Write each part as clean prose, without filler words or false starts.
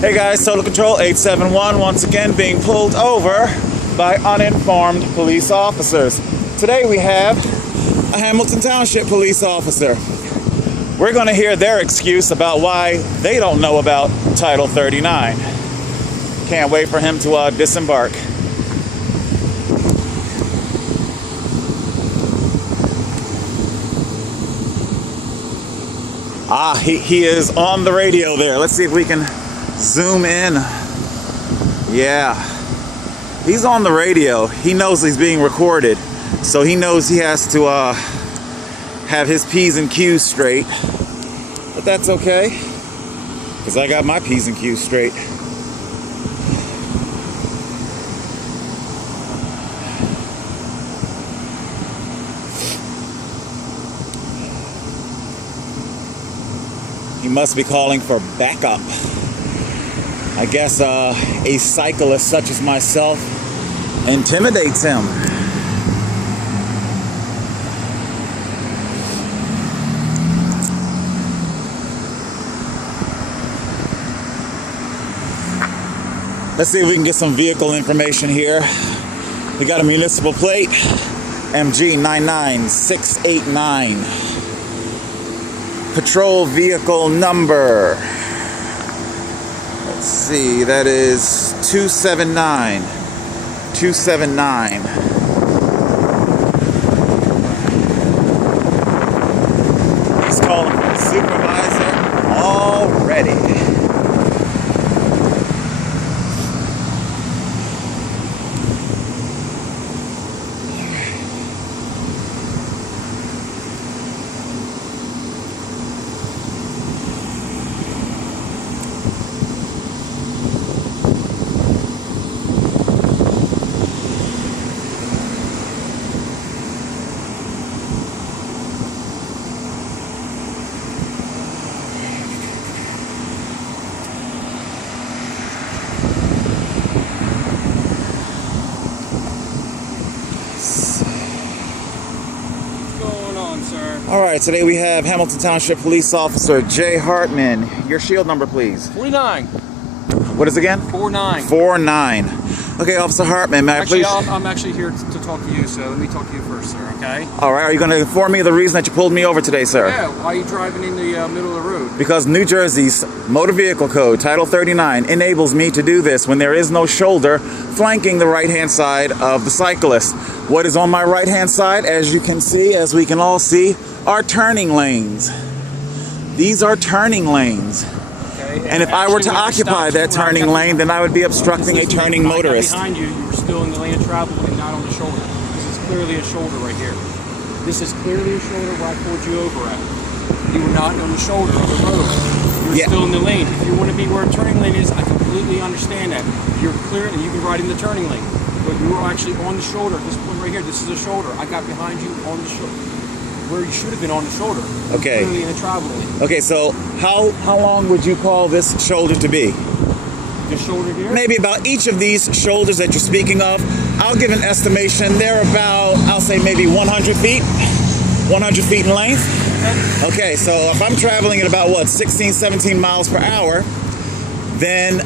Hey guys, Total Control 871 once again being pulled over by uninformed police officers. Today we have a Hamilton Township police officer. We're going to hear their excuse about why they don't know about Title 39. Can't wait for him to disembark. He is on the radio there. Let's see if we can zoom in. Yeah, he's on the radio. He knows he's being recorded, so he knows he has to have his P's and Q's straight. But that's okay, because I got my P's and Q's straight. He must be calling for backup. I guess a cyclist such as myself intimidates him. Let's see if we can get some vehicle information here. We got a municipal plate, MG 99689. Patrol vehicle number. Let's see, that is 279. 279. He's calling for the supervisor already. All right, today we have Hamilton Township Police Officer J. Hartman. Your shield number, please. 49. What is it again? 49. 49. Okay, Officer Hartman, may I please? I'm actually here to talk to you, so let me talk to you first, sir, okay? All right, are you going to inform me of the reason that you pulled me over today, sir? Yeah, why are you driving in the middle of the road? Because New Jersey's Motor Vehicle Code, Title 39, enables me to do this when there is no shoulder flanking the right-hand side of the cyclist. What is on my right-hand side, as you can see, as we can all see, are turning lanes. These are turning lanes. Okay, and if I were to occupy that turning lane, then I would be obstructing a turning motorist. Behind you, you were still in the lane of travel and not on the shoulder. This is clearly a shoulder right here. This is clearly a shoulder where I pulled you over at. You were not on the shoulder of the road. You were still in the lane. If you want to be where a turning lane is, I completely understand that. You're clearly, you can ride in the turning lane. But you were actually on the shoulder at this point right here. This is a shoulder. I got behind you on the shoulder. Where you should have been on the shoulder. Okay. Clearly in the travel lane. Okay, so how long would you call this shoulder to be? The shoulder here? Maybe about each of these shoulders that you're speaking of. I'll give an estimation. They're about, I'll say maybe 100 feet. 100 feet in length. Okay, so if I'm traveling at about what, 16, 17 miles per hour, then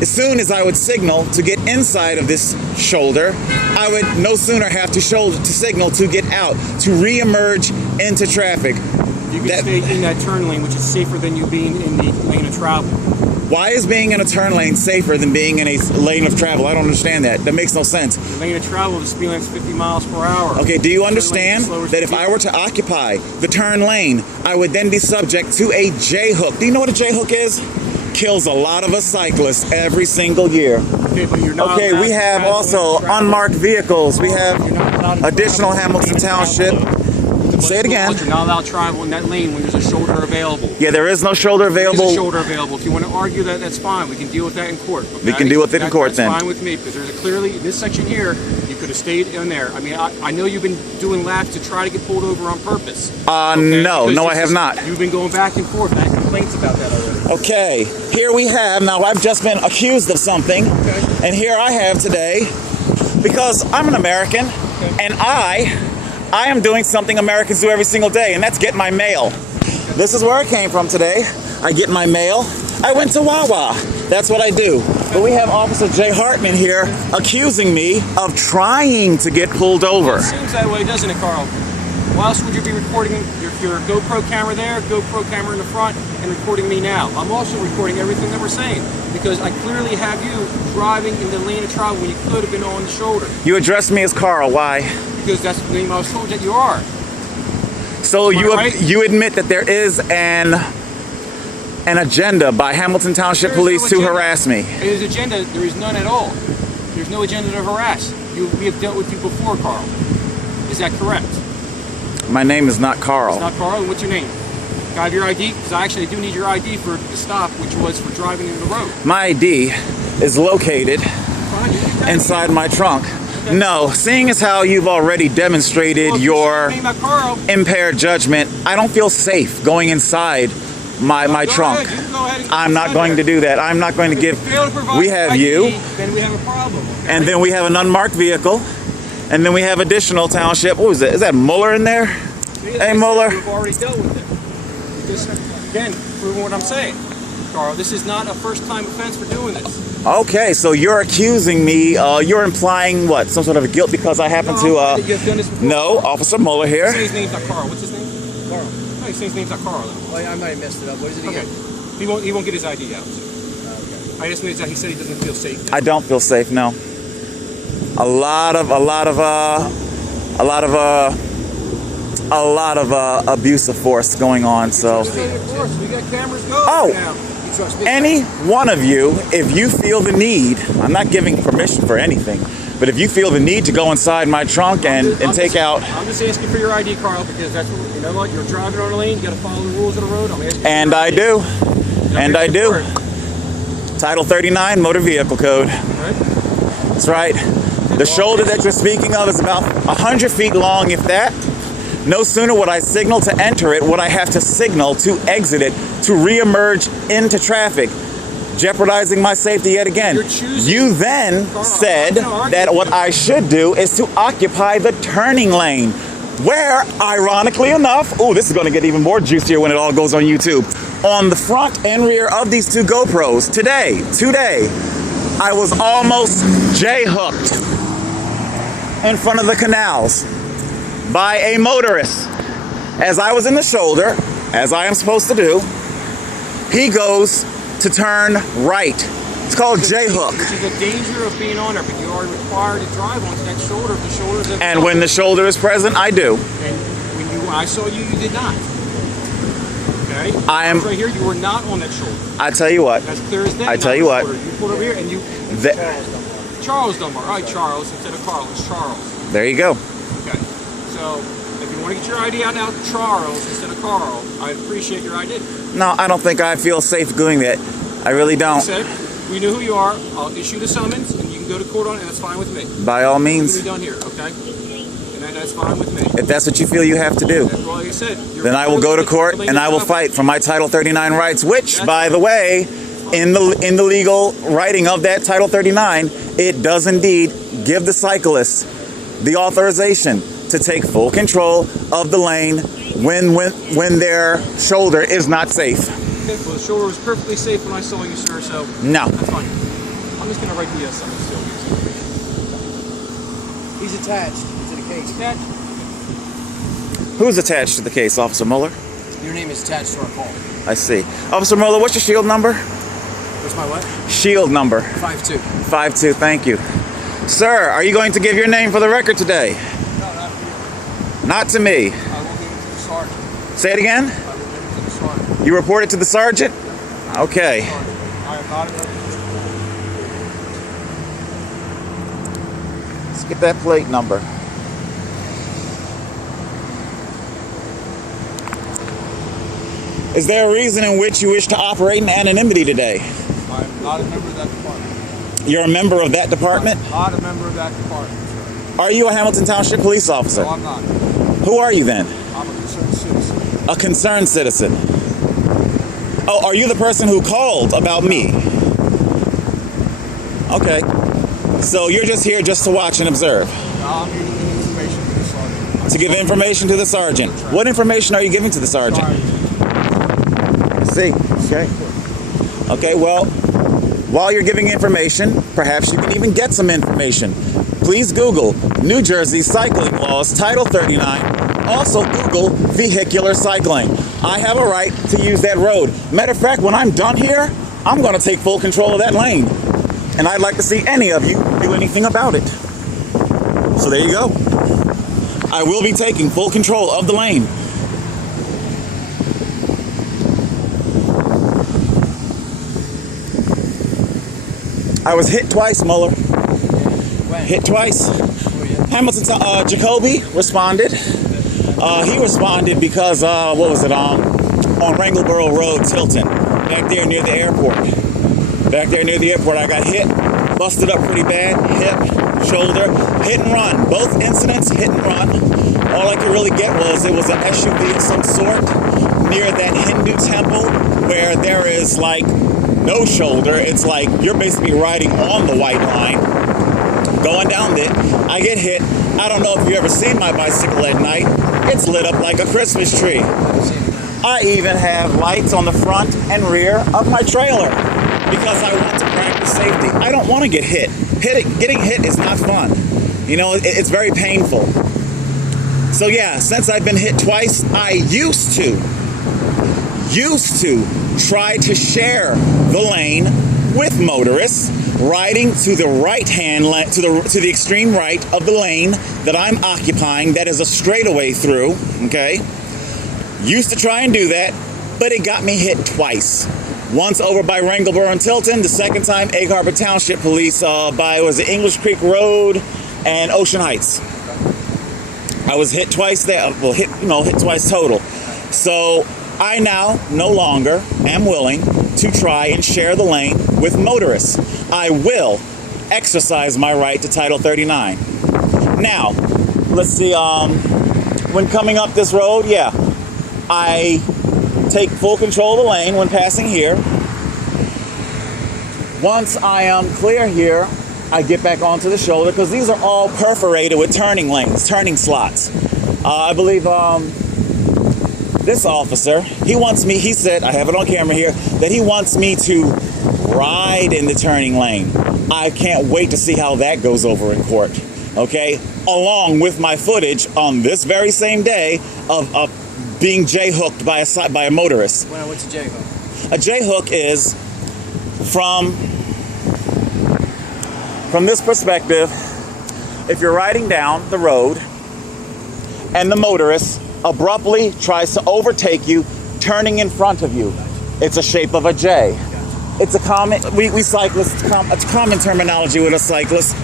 as soon as I would signal to get inside of this shoulder, I would no sooner have to signal to get out, to re-emerge into traffic. You can stay in that turn lane, which is safer than you being in the lane of travel. Why is being in a turn lane safer than being in a lane of travel? I don't understand that. That makes no sense. The lane of travel, the speed limit is 50 miles per hour. Okay, do you understand that if I were to occupy the turn lane, I would then be subject to a J-hook? Do you know what a J-hook is? Kills a lot of us cyclists every single year. Okay, but you're not okay, we have also unmarked vehicles. We have additional Hamilton Township. Say it again. You're not allowed to travel in that lane when there's a shoulder available. Yeah, there is no shoulder available. There's a shoulder available. If you want to argue that, that's fine. We can deal with that in court. Okay? We can deal with it in court then. That's fine with me, because there's clearly, this section here, you could have stayed in there. I mean, I know you've been doing laps to try to get pulled over on purpose. Okay? No, I have not. You've been going back and forth. I had complaints about that already. Okay, here we have, now I've just been accused of something, and here I have today, because I'm an American, and I am doing something Americans do every single day, and that's get my mail. This is where I came from today. I get my mail. I went to Wawa. That's what I do. But we have Officer Jay Hartman here accusing me of trying to get pulled over. It seems that way, doesn't it, Carl? Why else would you be recording your GoPro camera there, GoPro camera in the front, and recording me now? I'm also recording everything that we're saying because I clearly have you driving in the lane of travel when you could have been on the shoulder. You addressed me as Carl. Why? Because that's the name I was told that you are. So Right? you admit that there is an agenda by Hamilton Township Police to harass me. There's agenda. There is none at all. There's no agenda to harass. We have dealt with you before, Carl. Is that correct? My name is not Carl. It's not Carl. And what's your name? Can I have your ID? Because I actually do need your ID for the stop, which was for driving into the road. My ID is located inside my trunk. Okay. No, seeing as how you've already demonstrated Well, your name not Carl. impaired judgment, I don't feel safe going inside my Go trunk. ahead. You can go ahead and go I'm not inside going there. to do that. I'm not going to If give. you fail to provide We have ID, you, then we have a problem. Okay? and then we have an unmarked vehicle, and then we have additional township. What was it? Is that Mueller in there? See, like Hey, I said, Mueller. We've already dealt with it. Just again, proving what I'm saying, Carl. This is not a first-time offense for doing this. Okay, so you're accusing me. You're implying what? Some sort of guilt because I happen No, to. you've done this before. No, Officer Mueller Say here. his name's not Carl. What's his name? Carl. No, he says his name's not Carl. Though. Well, I might have messed it up. What is it Okay. again? He won't get his ID out. Okay. I just know that he said he doesn't feel safe. I don't feel safe. No. A lot of abusive force going on. So. Of course, we got cameras going Oh. now. You trust me? Any one of you, if you feel the need, I'm not giving permission for anything, but if you feel the need to go inside my trunk and take out, I'm just asking for your ID, Carl, because that's what, you know what, you're driving on a lane, you got to follow the rules of the road. I'm asking. and I do, and I do. Title 39 Motor Vehicle Code. Right? That's right. The shoulder that you're speaking of is about 100 feet long, if that. No sooner would I signal to enter it, would I have to signal to exit it, to reemerge into traffic, jeopardizing my safety yet again. You're choosing- You then Carl, said I'm gonna argue that with what you. I should do is to occupy the turning lane, where, ironically enough, oh, this is going to get even more juicier when it all goes on YouTube. On the front and rear of these two GoPros, today, I was almost J-hooked in front of the canals by a motorist. As I was in the shoulder, as I am supposed to do, he goes to turn right. It's called J-hook. Which is the danger of being on there, but you are required to drive onto that shoulder if the shoulder is. And when the shoulder is present, I do. And when I saw you, you did not. Okay? I am- Right here, you were not on that shoulder. I tell you what, That's clear as day. I not tell you on what. the shoulder. You pulled over here and you. th- Charles Dunbar. All right, Charles instead of Carl. It's Charles. there you go. Okay. So if you want to get your ID out now, Charles instead of Carl, I appreciate your ID. No, I don't think I feel safe doing that. I really Like I don't. said, we know who you are. I'll issue the summons and you can go to court on it, and that's fine with me. By all It can means, be done here, okay? And that's fine with me. if that's what you feel you have to do, That's like I said. then I will go to court and I will fight for my Title 39 rights, which, by the way, in the legal writing of that Title 39, it does indeed give the cyclist the authorization to take full control of the lane when their shoulder is not safe. Okay, well, the shoulder was perfectly safe when I saw you, sir, so No. that's fine. I'm just going to write the summons still. He's attached to the case. That, Who's attached to the case, Officer Mueller? Your name is attached to our call. I see. Officer Mueller, what's your shield number? What's my what? Shield number. 5'2". 5'2", thank you. Sir, are you going to give your name for the record today? no, not for you. Not to me. I will give it to the sergeant. Say it again? I will give it to the sergeant. You report it to the sergeant? Okay. I am not a Let's get that plate number. Is there a reason in which you wish to operate in anonymity today? I am not a member of that department. You're a member of that department? Not a member of that department, sir. Are you a Hamilton Township police officer? No, I'm not. Who are you then? I'm a concerned citizen. A concerned citizen. Oh, are you the person who called about me? Okay. So you're just here just to watch and observe? Now I'm giving information to the sergeant. To give information to the sergeant. What information are you giving to the sergeant? Sorry. I see. Okay. Okay, well, while you're giving information, perhaps you can even get some information. Please Google New Jersey Cycling Laws, Title 39. Also Google vehicular cycling. I have a right to use that road. Matter of fact, when I'm done here, I'm going to take full control of that lane. And I'd like to see any of you do anything about it. So there you go. I will be taking full control of the lane. I was hit twice, Mueller. When? Hit twice. Who are you? Hamilton, Jacoby responded. He responded because, what was it, on Wrangleboro Road, Tilton, back there near the airport. Back there near the airport, I got hit, busted up pretty bad, hip, shoulder, hit and run. Both incidents, hit and run. All I could really get was it was an SUV of some sort near that Hindu temple where there is like no shoulder. It's like you're basically riding on the white line, going down it. I get hit. I don't know if you've ever seen my bicycle at night. It's lit up like a Christmas tree. I even have lights on the front and rear of my trailer because I want to practice safety. I don't want to get hit. Getting hit is not fun. You know, it's very painful. So yeah, since I've been hit twice, I used to try to share the lane with motorists riding to the right-hand lane, to the extreme right of the lane that I'm occupying. That is a straightaway through. Okay, used to try and do that, but it got me hit twice. Once over by Wrangleboro and Tilton. The second time, Egg Harbor Township Police was it English Creek Road and Ocean Heights. I was hit twice there. Well, hit twice total. So I now no longer am willing to try and share the lane with motorists. I will exercise my right to Title 39. Now, let's see. When coming up this road, yeah, I take full control of the lane when passing here. Once I am clear here, I get back onto the shoulder because these are all perforated with turning lanes, turning slots. I believe this officer, he said, I have it on camera here, that he wants me to ride in the turning lane. I can't wait to see how that goes over in court, okay? Along with my footage on this very same day of being J-hooked by a motorist. What's a J-hook? A J-hook is from this perspective, if you're riding down the road and the motorist abruptly tries to overtake you, turning in front of you, it's a shape of a J. It's a common, we cyclists, it's common terminology with a cyclist.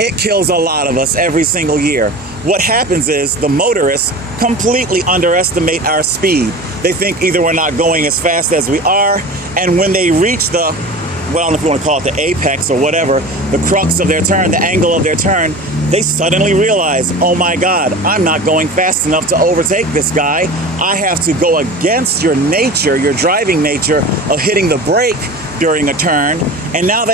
It kills a lot of us every single year. What happens is the motorists completely underestimate our speed. They think either we're not going as fast as we are, and when they reach the, well, I don't know if you want to call it the apex or whatever, the crux of their turn, the angle of their turn, they suddenly realize, oh my God, I'm not going fast enough to overtake this guy. I have to go against your nature, your driving nature of hitting the brake during a turn, and now they